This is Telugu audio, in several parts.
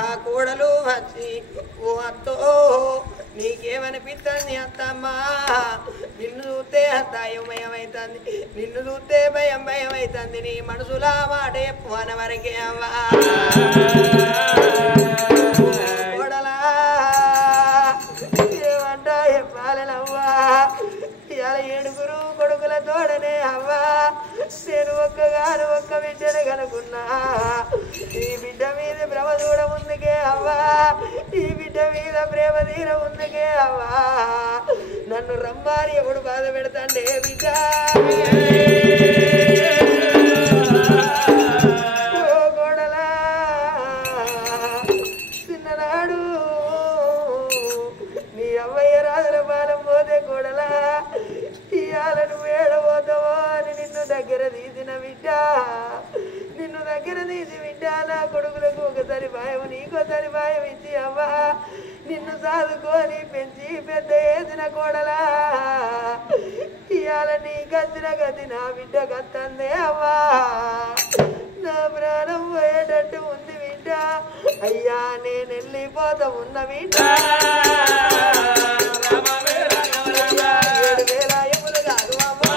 ఆ కూడలు వచ్చి ఓ అత్తో నీకేమనిపిస్తుంది అత్తమ్మా నిన్ను చూస్తే దయమయమైతుంది నిన్ను చూస్తే భయం భయమైతుంది నీ మనసులా మాట చెప్పన వరకే అవ్వా కూడలా ఏమంటా చెప్పాలనవ్వా ఇవాళ 7 కొడుకుల తోడనే అవ్వా నేను ఒక్క బిడ్డను కనుకున్నా ఈ బిడ్డ మీద భ్రమ చూడ ముందుకే అవ్వా ఈ బిడ్డ మీద ప్రేమ తీర ముందుకే అవ్వా నన్ను రమ్మాని ఎప్పుడు బాధ పెడతాండే బిడ్డ ఓ కోడలా చిన్ననాడు నీ అవ్వయ్య రాజుల పాలెం పోతే కోడలా ఇవాళ నువ్వు ఏడబోతావో అని నిన్ను దగ్గర తీసిన బిడ్డ నిన్ను దగ్గర తీసి బిడ్డ నా కొడుకులకు ఒకసారి భయం నీకోసారి భయం ఇచ్చి అవ్వా నిన్ను సాదుకొని పెంచి పెద్ద వేసిన కోడలా ఇవాళ నీ గచ్చిన గతి నా బిడ్డ గత్తందే అవ్వా నా ప్రాణం పోయేటట్టు ఉంది బిడ్డ అయ్యా నేను వెళ్ళిపోతా ఉన్న బిడ్డ 7,000 ఎములు కాదు అమ్మా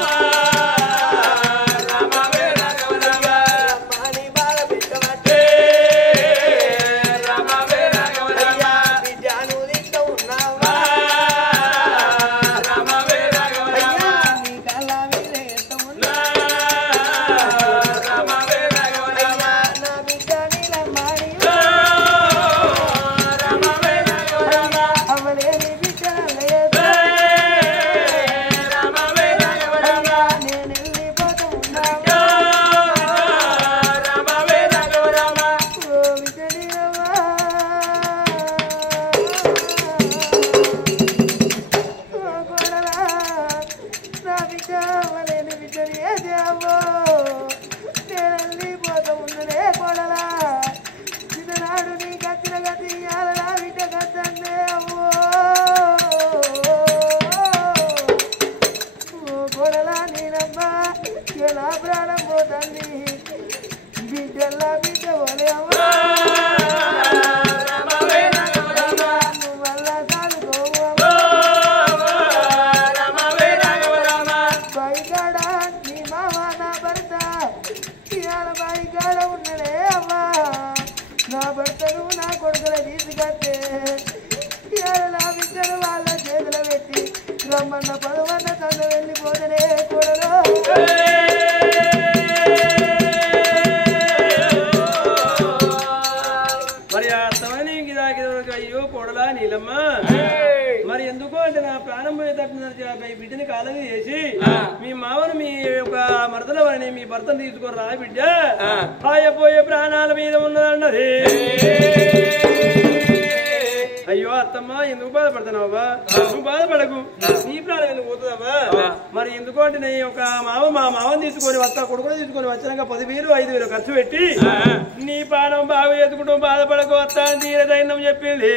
రమ్మని బాధ పెట్టబట్టే అయ్యా బిడ్డ నువ్వు తింటూ ఉన్నావా అయ్యా నీ కళ్ళ మీద ఎంత ఉన్నా అయ్యా నా బిడ్డ నీలమ్మాని అవ్వలేని బిడ్డ లేదు ప్రాణం పోతుంది బిడ్డల్లా బిడ్డ పోలే అవ్వా నువ్వల్లా సాగుకోవా బాయికాడ నీ మామ నా భర్త ఇవాళ బాయికాడ ఉన్నడే అవ్వా నా భర్తను నా కొడుకుల తీసుకొస్తే ఇవాళ నా బిడ్డను వాళ్ళ చేతులు పెట్టి రమ్మన్న పదవన్న తన వెళ్ళిపోతనే కూడలో మరి అర్థమని అయ్యో కోడలా నీలమ్మ మరి ఎందుకో అంటే నా ప్రాణం పోయేటట్టు బిడ్డని కాలం చేసి మీ మామను మీ యొక్క మరదల వారిని మీ భర్తను తీసుకొని రా బిడ్డ ఆయపోయే ప్రాణాల మీద ఉన్నదన్నది అయ్యో అత్తమ్మ ఎందుకు బాధపడతానవ్వా నువ్వు బాధపడకు నీ ప్రాణం ఎందుకు పోతుందవ్వా మరి ఎందుకు అంటే నీ ఒక మా మామని తీసుకొని వస్తా కొడుకుని తీసుకొని వచ్చినాక 10,000 5,000 ఖర్చు పెట్టి నీ ప్రాణం బాగు ఎత్తుకుంటూ బాధపడకు వస్తా తీరదైందని చెప్పింది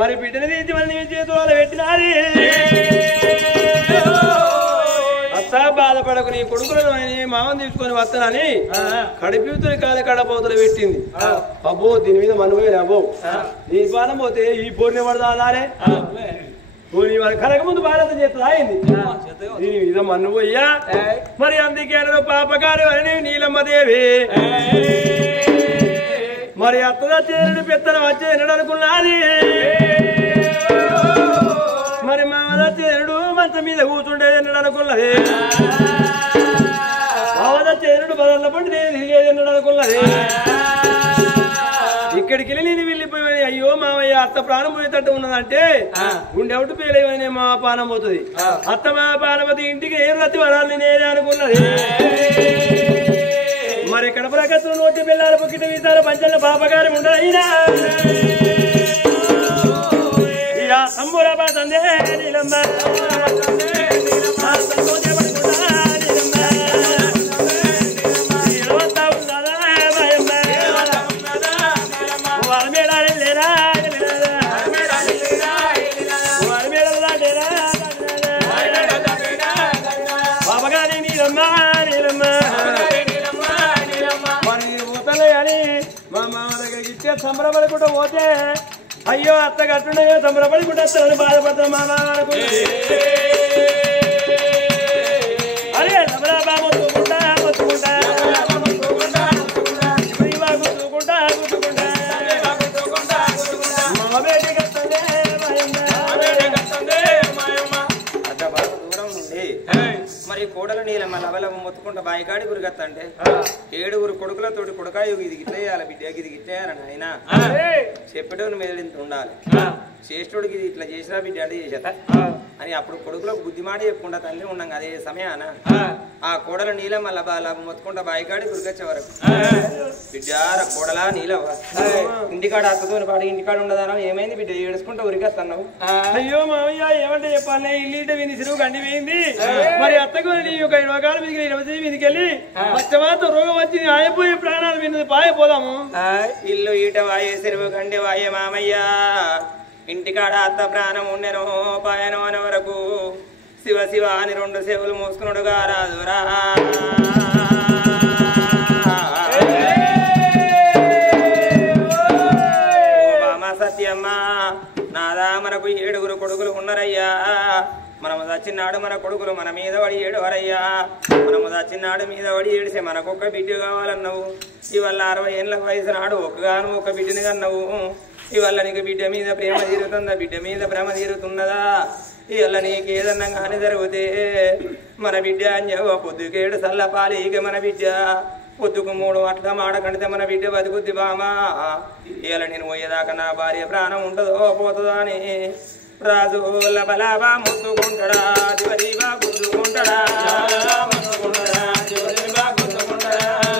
మరి బిడ్డని తీసి మళ్ళీ నీ చేతులు పెట్టినది అత్త బాధపడకు నీ కొడుకులను మామని తీసుకొని వస్తానని కడిపితుని కాల కడపోతలు పెట్టింది అబ్బో దీని మీద మనువే అబ్బో నీ బాధం పోతే ఈ పూర్ణి పడదారే కనక ముందు భారత చేత అయింది దీని మీద మన్ను పోయ్యా మరి అందుకే పాపగారు అని నీలమ్మదేవి మరి అత్తద చేరుడు పెత్తనం వచ్చే అనుకున్నది మరి మామద చేరుడు మంచం మీద కూర్చుండేది అనుకున్నది మామద చేరుడు బదల్ల పండి నేను తిరిగేది అనుకున్నది ఇక్కడికి వెళ్ళి నేను వెళ్ళిపోయి అయ్యో మామయ్య అత్త ప్రాణం పోయేటట్టు ఉన్నదంటే గుండెవటు పేలేవని మా పానం పోతుంది అత్త మా పానపతి ఇంటికి ఏం రత్తి వరాలి నేనే అనుకున్నది మరి కడప రకత్తులు నోటి పిల్లల పొక్కిట వీసాల పంచల పాపగారి ఉండయినా సంబూర బాధందే నీలమ్మ పాపగారి నీలమ్మ నీలమ్మ సంబరపడకుండా పోతే అయ్యో అత్త కట్టున్నాయో సంబరపడకుండా వస్తారని బాధపడతాం మామ అరే సంబరాబా మొత్తుకుంటా మొత్తుకుంటా మరి కోడల నీలమ్మ లవలవ మొత్తుకుంటా బాయికాడి గురిగత్తంటే 7 కొడుకులతోటి కొడుకా ఇది గిట్ల చేయాలి బిడ్డ ఇది గిట్ల చేయాలని ఆయన చెప్పేటోని మీద ఇంత ఉండాలి చేసేటోడికి ఇది ఇట్లా చేసినా బిడ్డ అంటే చేసేత అని అప్పుడు కొడుకులకు బుద్ధి మాట చెప్పుకుంటా తండ్రి ఉన్నాం అదే సమయాన ఆ కోడల నీలమ్మ లవ మొత్తుకుంటా బాయికాడి గురికొచ్చే వరకు బిడ్డ కోడలా నీలవ్వ ఇంటికాడ అత్తతోని పాటు ఇంటికాడ ఉండదానా ఏమైంది బిడ్డ ఏడుచుకుంటా ఉరికొస్తున్నావు అయ్యో మామయ్య ఏమంటే చెప్పాలి ఇల్లు విని సిరువు గండి పోయింది మరి అత్తకు ఒక రోగాల మీదకి 20 మీదకి వెళ్ళి పచ్చవాత రోగం వచ్చి ఆయిపోయే ప్రాణాలు మీద పాయపోదాము ఇల్లు ఈట వాయే సిరువు గండి వాయే మామయ్య ఇంటికాడ అత్త ప్రాణం ఉండెను పాయనం అనే వరకు శివ శివ అని 2 సేవలు మోసుకున్నాడుగా రాదురా సత్యమ్మ నాదా మనకు 7 కొడుకులు ఉన్నారయ్యా మనము దచ్చినాడు మన కొడుకులు మన మీద పడి ఏడవరయ్యా మనము దచ్చినాడు మీద పడి ఏడిసే మనకొక్క బిడ్డ కావాలన్నావు ఇవల్ల 60 ఏళ్ళ వయసు నాడు ఒక్కగాను ఒక బిడ్డని కన్నావు ఇవల్ల నీకు బిడ్డ మీద ప్రేమ తీరుతుందా బిడ్డ మీద భ్రమ తీరుతున్నదా ఇవల్ల నీకు ఏదన్నా కానీ జరిగితే మన బిడ్డ అంజవ పొద్దుకేడు సల్లపాలి ఇక మన బిడ్డ పొద్దుకు 3 అట్లా మాట కంటే మన బిడ్డ బతుకుద్ది బామా ఇవాళ నేను పోయేదాకా నా భార్య ప్రాణం ఉంటుందో పోతుందో అని రాజు లబలాబా ముద్దుకుంటాడా దివదీబా గుద్దుకుంటాడా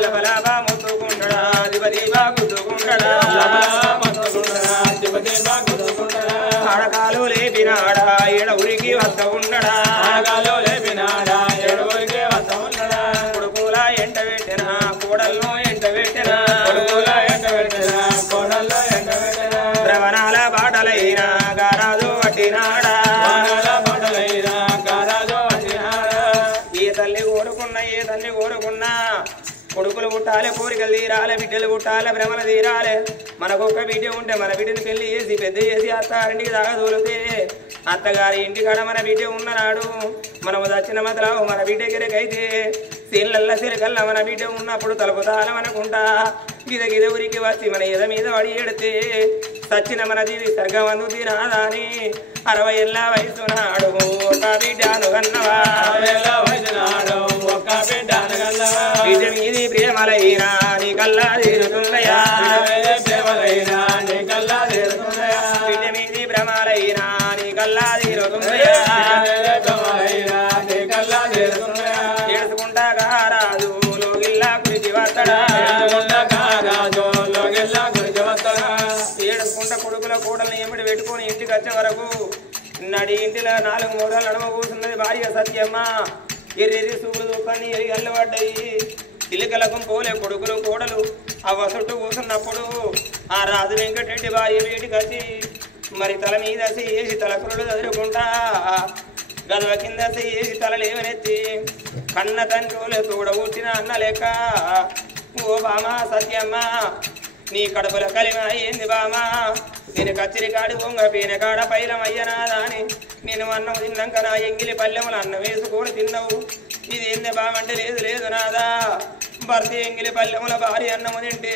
లబలాబా ముద్దుకుంటాడా దివదీబా గుద్దుకుంటాడా ఆడకాలు లేపినాడా ఏడ ఉరికి వద్ద ఉండడా కొడుకులా ఎంట పెట్టినా కోడల్లో ఎంట పెట్టినా ప్రవణాల బాటలైనా గారాజు పట్టినాడా ఏ తల్లి కోరుకున్నా కొడుకులు పుట్టాలి కోరికలు తీరాలి బిడ్డలు పుట్టాలి భ్రమలు తీరాలి మనకొక్క బిడ్డ ఉంటే మన బిడ్డని పెళ్లి చేసి పెద్ద చేసి అత్తారింటికి దాకా తోలితే అత్తగారి ఇంటికాడ మన బిడ్డ ఉన్ననాడు మనము దచ్చిన మతలావు మన బిడ్డ గిరకైతే సీళ్ళల్ల సిరకల్ల మన బిడ్డ ఉన్నప్పుడు తలుపుతాలం అనుకుంటా గిద గిద ఉరికి వచ్చి మన ఎద మీద పడి ఎడితే సచ్చిన మన దీవి సర్గమందు తినాదాని 60 ఏళ్ళ వయసు నాడు ఒక బిడ్డను కన్నవా బిడ్డ మీది ప్రేమలైనా నీ కల్లా తీరుతున్నాయా బిడ్డ మీది భ్రమాలైనా నీ కల్లా తీరుతున్నాయా ఏడుచుకుంటా రాజు లోగిల్లా గురించి వస్తాడా ఏడుచుకుంటా కొడుకుల కూడల్ని ఎమిడి పెట్టుకొని ఇంటికి వచ్చే వరకు నడి ఇంటిలో 4 మూడల నడమ కూర్చున్నది భార్య సత్యమ్మ ఎర్రెర్రి సూపులు దుఃఖాన్ని ఎరిగి అల్లబడ్డాయి చిలికలకు పోలే కొడుకులు కోడలు ఆ వసట్టు కూర్చున్నప్పుడు ఆ రాజు వెంకటరెడ్డి భార్య వీటికి వచ్చి మరి తల మీద వేసి తలకులు చదువుకుంటా గదవ కింద వేసి తల లేవనెత్తి కన్న తండ్రులు తోడ పుట్టిన అన్న లెక్క ఓ బామా సత్యమ్మ నీ కడుపుల కలిమ ఏంది బామా నేను కచ్చిరి కాడి పొంగ పీన కాడ పైలమయ్యనాదా అని నేను అన్నం తిన్నాక నా ఎంగిలి పల్లెములు అన్నం వేసుకొని తిన్నావు ఇది ఏంది బామంటే లేదు నాదా భర్త ఎంగిలి పల్లెముల భార్య అన్నము తింటే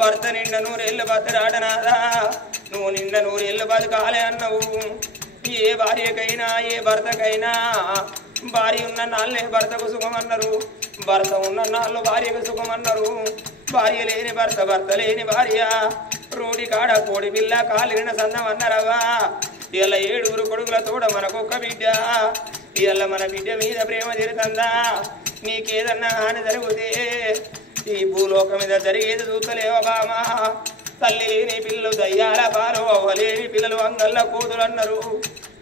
భర్త నిండా 100 ఏళ్ళు బతరాడనాదా నువ్వు నిండా 100 ఏళ్ళు బతకాలే అన్నావు ఏ భార్యకైనా ఏ భర్తకైనా భార్య ఉన్న నాళ్ళే భర్తకు సుఖమన్నారు భర్త ఉన్న నాళ్ళు భార్యకు సుఖమన్నారు భార్య లేని భర్త భర్త లేని భార్య రోడి కాడ కోడి పిల్ల కాలిన సందం అన్నారవ్వా ఇలా 7 కొడుకుల తోడ మనకొక్క బిడ్డ ఇలా మన బిడ్డ మీద ప్రేమ తిరుతుందా నీకేదన్నా హాని జరిగితే ఈ భూలోకం మీద జరిగేది చూస్తలేవా బామా తల్లి లేని పిల్లలు దయ్యాల పాలు అవ్వలేని పిల్లలు అంగళ్ళ కూతురు అన్నారు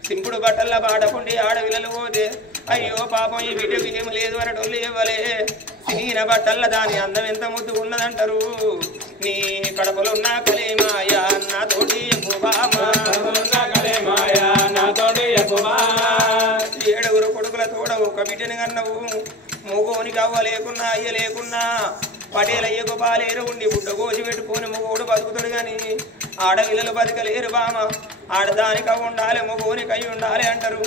సింపుడు బట్టల బాడకుండి ఆడపిల్లలు పోతే అయ్యో పాపం ఈ బిడ్డకు ఏమి లేదు అనటోళ్ళు ఇవ్వలే సిగిన బట్టల దాని అందం ఎంత ముద్దు ఉన్నదంటారు నీ కడపలో ఉన్న కలేమాయ నాతోటి ఎక్కువ బామా 7 కొడుకుల తోడ ఒక బిడ్డని కన్నవు మూగోనికి అవ్వ లేకున్నా అయ్య లేకున్నా పటేలయ్యకు పాలేరు ఉండి బుడ్డ కోసి పెట్టుకొని మొగోడు బతుకుతాడు గాని ఆడపిల్లలు బతకలేరు బామ ఆడదానిక ఉండాలి మొగోనికై ఉండాలి అంటారు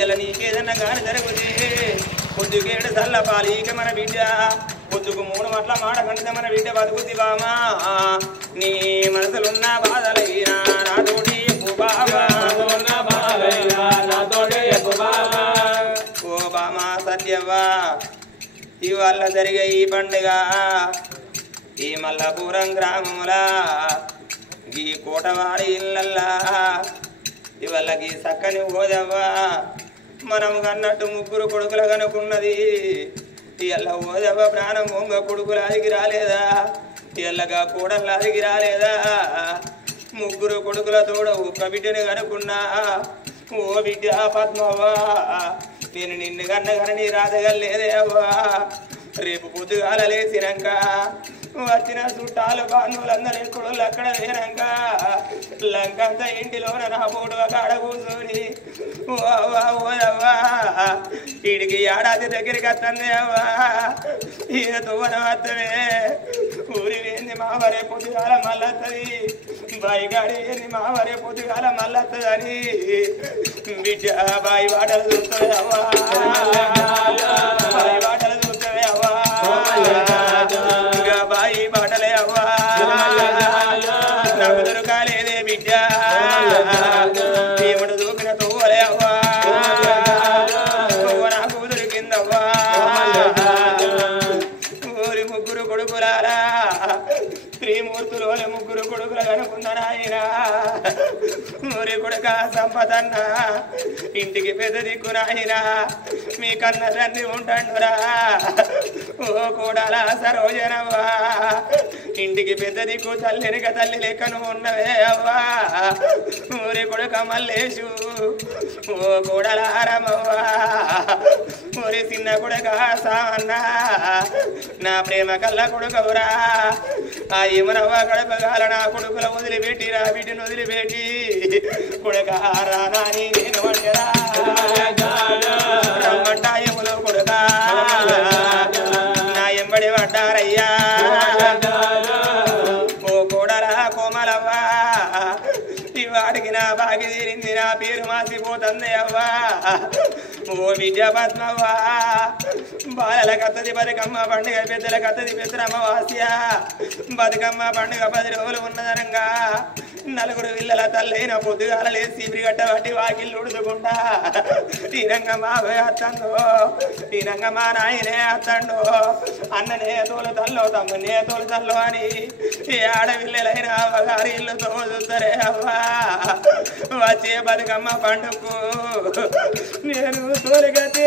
ఇలా నీకేదన్నా గాని జరిగితే పొద్దుకేడు చల్ల పాలీక మన బిడ్డ పొద్దుకు 3 మట్ల మాట కంటే మన బిడ్డ బతుకుద్ది బామా నీ మనసులున్న బాధలైనా నాతోటి ఎక్కువ బాబా ఓ బామా సత్యవ్వా ఇవాళ జరిగే ఈ పండుగ ఈ మల్లపురం గ్రామముల ఈ కోటవాడి ఇళ్ళల్లా ఇవాళ ఈ చక్కని ఓదవ్వా మనం కన్నట్టు 3 కొడుకులు కనుకున్నది ఇళ్ళ ఓదవ్వ ప్రాణం మొంగ కొడుకులు అదిగి రాలేదా ఇళ్ళగా కూడలు అదిగి రాలేదా 3 కొడుకుల తోడ ఒక్క బిడ్డని కనుకున్నా ఓ బిడ్డ పద్మవ్వా నేను నిన్ను కన్నగన నీ రాదగలేదే అవ్వా రేపు పొద్దుగాల లేచినాక వచ్చిన చుట్టాలు బాంధవులందరూ ఎక్కడోళ్ళు అక్కడ వేనాక లంకంతా ఇంటిలోన నా పోటు కాడ కూర్చొని ఓ అవ్వా ఓదవ్వా వీడికి ఏడాది దగ్గరికి వస్తుంది అవ్వా ఈయన తువ్వన వద్దమే ఊరి వేంది మావరే పొద్దుగాల మళ్ళొస్తుంది బాయిగాడి ఏంది మావరే పొద్దుగాల మళ్ళొస్తుందని బిడ్డ బాయి వాటలు చూస్తుంది అవ్వా బాయి వాటలు చూస్తుంది అవ్వా బాయి బాటలే అవ్వా నాకు దొరకాలేదే బిడ్డ దేవుడు దూకిన తోవలే అవ్వా తోవ నాకు దొరికిందవ్వా ఊరి 3 కొడుకులారా త్రిమూర్తులోని 3 కొడుకులు కనుకున్నాను ఆయన ఊరి కొడుక సంపదన్న ఇంటికి పెద్ద దిక్కునాయన మీ కన్న తండ్రి ఉంటాడురా ఓ కోడాల సరోజనవ్వా ఇంటికి పెద్ద దిక్కు తల్లినిక తల్లి లెక్కను ఉన్నవే అవ్వా ఊరి కొడుక మల్లేషు ఓ కోడల ఆరమవ్వా ఊరి చిన్న కొడుక సామన్న నా ప్రేమ కల్ల కొడుకవురా ఆ ఏమనవ్వ గడపగాల నా కొడుకుల వదిలిపెట్టిరా బిడ్డను వదిలిపెట్టి కొడుకారా నాని నేను వంటరా రమ్మంటాయములో కొడుక నా ఎంబడి పడ్డారయ్యా ఓ కోడలా కోమలవ్వా ఇవాడికి నా బాగి తీరింది నా పేరు మాసిపోతుంది అవ్వా ఓ బిడ్డ పద్మవ్వా బాలల కత్తది బతుకమ్మ పండుగ పెద్దల కత్తది పెద్దల అమావాస్య బతుకమ్మ పండుగ 10 రోజులు ఉన్నదనంగా 4 పిల్లల తల్లైన పొద్దుగాల లేచి బ్రిగట్ట పట్టి వాకిళ్ళు ఉడుచుకుంటా ఈనంగా మావే అత్తందో ఈనంగా మా నాయనే అత్తండో అన్ననే తోలు తల్లో తమ్మునే తోలు తల్లో అని ఈ ఆడపిల్లలైన అవ్వగారి ఇల్లు తోలుతారే అవ్వా వచ్చే బతుకమ్మ పండుగకు నేను తోలుగతే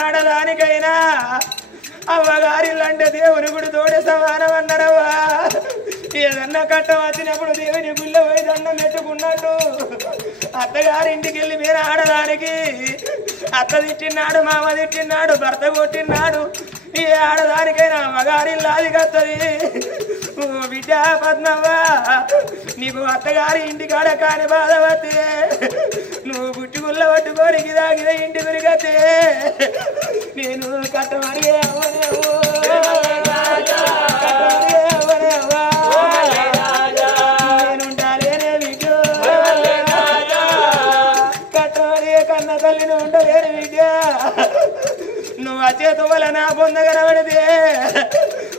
ఆడదానికైనా అవ్వగారిల్లంటే దేవుని గుడి తోడే సమానం అన్నారవ్వా ఏదన్నా కట్టం వచ్చినప్పుడు దేవుని గుళ్ళ పోయి దండం పెట్టుకున్నట్టు అత్తగారింటికి వెళ్ళి మీరు ఆడదానికి అత్త తిట్టినాడు మామ తిట్టినాడు భర్త కొట్టినాడు ఈ ఆడదానికైనా అమ్మగారిల్లాది కత్తది ఓ బిడ్డ పద్మవ్వా నీకు అత్తగారి ఇంటికాడ కాని బాధ వస్తే నువ్వు గుట్టుగుల్ల పట్టుకొని గిదా ఇంటి గురిగతే నేను కట్టమని నేనుంటాలేనే బిడ్డ కట్టమని కన్న తల్లిని ఉండలేని బిడ్డ నువ్వు అచేతు వల్ల నా పొందగలవడితే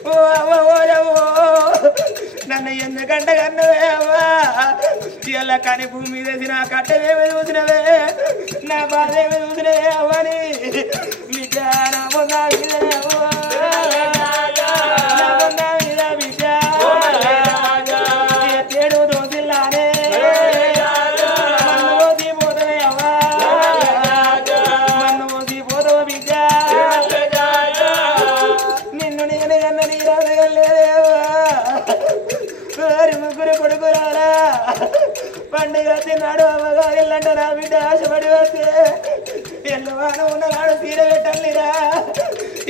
ఓ అవ్వ ఓ నన్ను ఎందుకంటే కన్నవే అవ్వా ఇలా కానీ భూమి మీద నా కట్టవేమి చూసినవే నా బాధ ఏమి చూసినవే అవ్వని బిడ్డ నా పొందా మీద బిడ్డ తేడు దోసిల్లానే మన్ను పోసిపోతావే అవ్వా మన్ను పోసిపోతావు బిడ్డ నిన్ను నేను కన్న నీ రాదగలేదేవా 3 కొడుకురారా పండుగ తిన్నాడు అమ్మగారిల్లంట నా బిడ్డ ఆశపడి వస్తే ఎల్లువాను ఉన్ననాడు తీర పెట్టాలిరా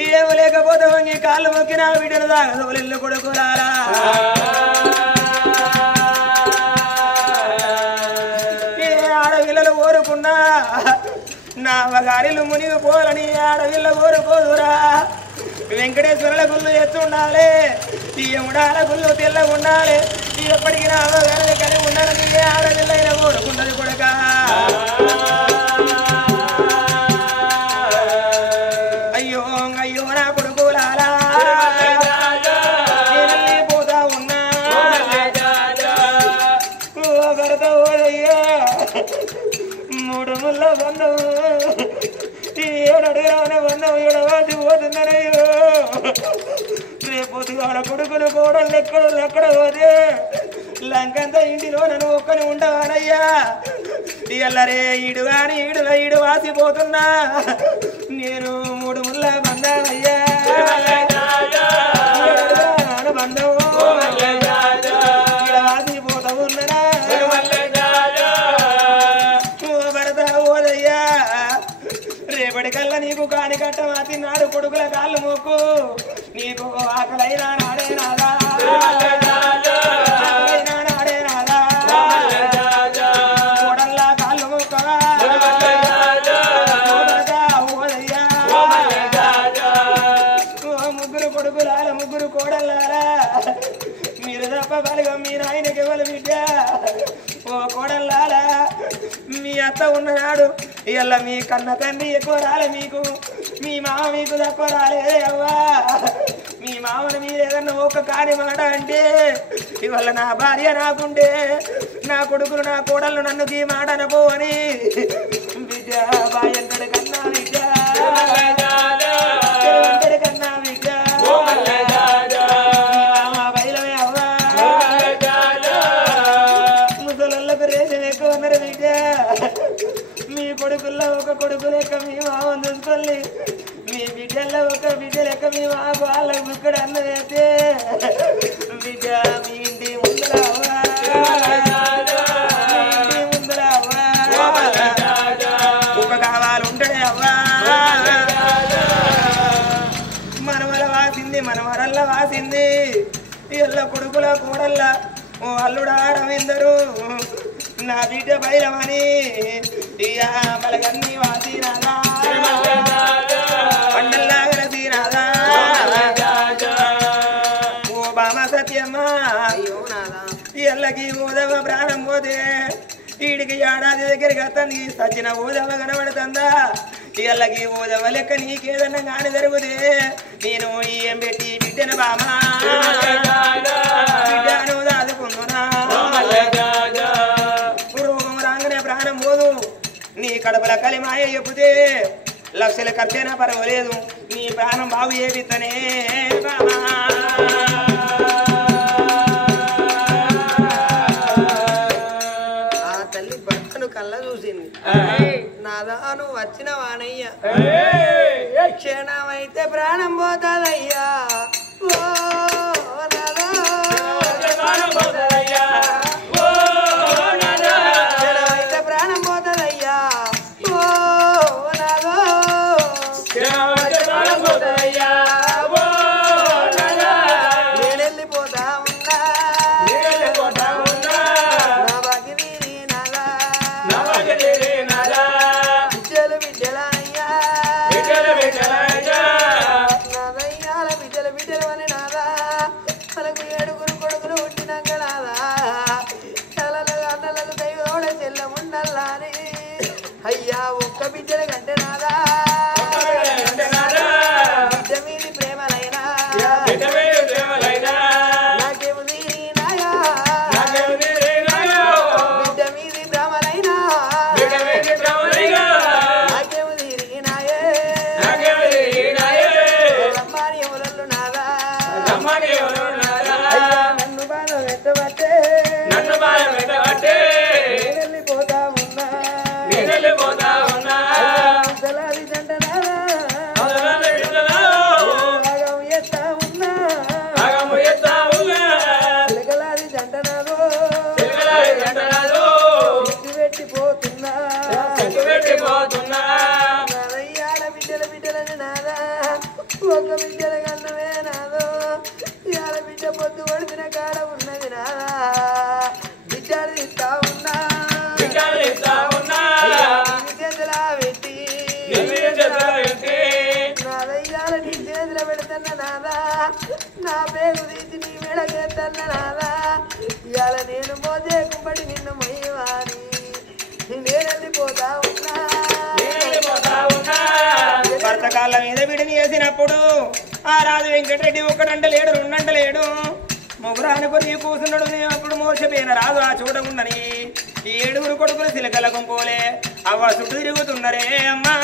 ఏమో లేకపోతే వంగి కాళ్ళు మొక్కి నా బిడ్డను దాగదోలిల్లు కొడుకురారా అవ్వగారిలు మునిగి పోలని ఆడవిల్ల కోరుకోదురా వెంకటేశ్వరుల గుళ్ళు ఎత్తుండాలి ఈ ఎముడాల గుళ్ళు తెల్లగా ఉండాలి ఎప్పటికీ నా అవ్వగారిని కలిగి ఉండాలని ఆడవిల్లైన కోరుకుంటది కొడుక అయ్యో అయ్యో నా కొడుకులారా పోతా ఉన్నా భర్త ఓదయ్యా మూడు ముళ్ళ బంధం ఏడడుగున బంధం ఏడవాసి పోతుందనయ్యో రేపు వాళ్ళ కొడుకులు కూడా ఎక్కడ పోతే లంకంతా ఇంటిలో నన్ను ఒక్కని ఉండవానయ్యా ఇల్లరే ఈడు గాని ఈడు వాసిపోతున్నా నేను మూడు ముళ్ళ బంధానయ్యా బంధం వాసిపోతా ఉన్నరా భరత ఓదయ్యా రేపటికల్లా నీకు కాని కట్ట తిన్నాడు కొడుకుల కాళ్ళు మోకు నీకు ఆకలైనా నాడే నాదా నాడే నాదా చూడల్లా కాళ్ళు మోకవా ఓదయ్యా ముగ్గురు కొడుకులాల ముగ్గురు కోడల్లారా మీరు తప్ప బలగా మీ నాయనకి ఎవరు బిడ్డ ఓ కోడల్లారా మీ అత్త ఉన్ననాడు ఇవాళ మీ కన్న తండ్రి ఎక్కువ రాలే మీకు మీ మామ మీకు తక్కువ రాలేదే అవ్వా మీ మామను మీరు ఏదన్నా ఒక కాని మాట అంటే ఇవాళ నా భార్య నాకుంటే నా కొడుకులు నా కోడళ్ళు నన్ను ఈ మాట అనపో అని బిడ్డ బాయంతడి కన్నా బిడ్డ కన్నా బిడ్డ బయలమే అవ్వా ముసలొల్లకు రేషన్ ఎక్కువ ఉన్నారు బిడ్డ మీ కొడుకుల్లో ఒక కొడుకు లెక్క మీ మామను చూసుకోండి మీ బిడ్డల్లో ఒక బిడ్డ లెక్క మీ మాకు వాళ్ళకు ఇక్కడ అన్న వేస్తే బిడ్డ మీ ఇంటి ముందర ఒక కావాలి ఉంటాడే అవ్వా మనవల వాసింది మనవరల్ల వాసింది ఇళ్ళ కొడుకుల కోడల్ల ఓ అల్లుడా రవీందరు నా బిడ్డ బైరమని బలగన్ని వాసినాదా పండల్లాగల సీనాదా ఓ బామ సత్యమ్మ ఎల్లకి ఊదవ ప్రాణం పోతే వీడికి ఏడాది దగ్గరికి వస్తుంది సచిన ఊదవ కనబడుతుందా ఎల్లకి ఊదవ లెక్క నీకేదన్నా కాని జరుగుతే నేను ఏం పెట్టి బిడ్డను బామా బిడ్డను దాదుకుందునా రోగం రాగానే ప్రాణం పోదు నీ కడపల కలిమాయ చెబితే లక్షల ఖర్చైనా పర్వాలేదు నీ ప్రాణం బాగు ఏవితనే బామా కళ్ళ చూసింది నాదాను వచ్చిన వానయ్య క్షణమైతే ప్రాణం పోతాదయ్యా క్షణమైతే ప్రాణం పోతాదయ్యా నేనెళ్ళిపోతా ఉన్నా నా బాకి బిడ్డలు అని నాదా మనకు 7 కొడుకులు పుట్టినాక నాదా తలలకు అన్నలకు దైవోడ చెల్లముండల్లా అని అయ్యా ఒక్క బిడ్డల కంటే నాదా బిడ్డ మీది ప్రేమలైనా నాకేము తీరినాయా బిడ్డ మీది భ్రమలైనా నాకేము తీరినాయే నన్ను బాధ పెట్టబట్టే వెళ్ళిపోతా ఉన్నా దళాలి జంట ఎత్తా ఉన్నా చిలకలాది జంట నాదో పెట్టిపోతున్నా బిడ్డలని నాదా ఒక బిడ్డల కన్నవే నాదో ఇవాళ బిడ్డ పొద్దు పడిపిన కాడ ఉన్నది నాదా బిడ్డలు ఇస్తా ఉన్నా చేతులా పెట్టి తన్న నాదా నా పేరు తీసి నీ మెడకే తన్న నాదా ఇవాళ నేను మోజే కుంపడి నిన్ను మొయ్యవాని నేను వెళ్ళిపోతా ఉన్నా భర్త కాళ్ళ మీద విడిని వేసినప్పుడు ఆ రాజు వెంకటరెడ్డి ఒక్కడంటలేడు రెండంటలేడు ముగ్గురాని కొరికి కూసున్నాడు అప్పుడు మోసపోయిన రాజు ఆ చూడకుండని ఈ 7 కొడుకులు సిలకల గుంపోలే అవ్వ చుట్టూ తిరుగుతున్నరే అమ్మా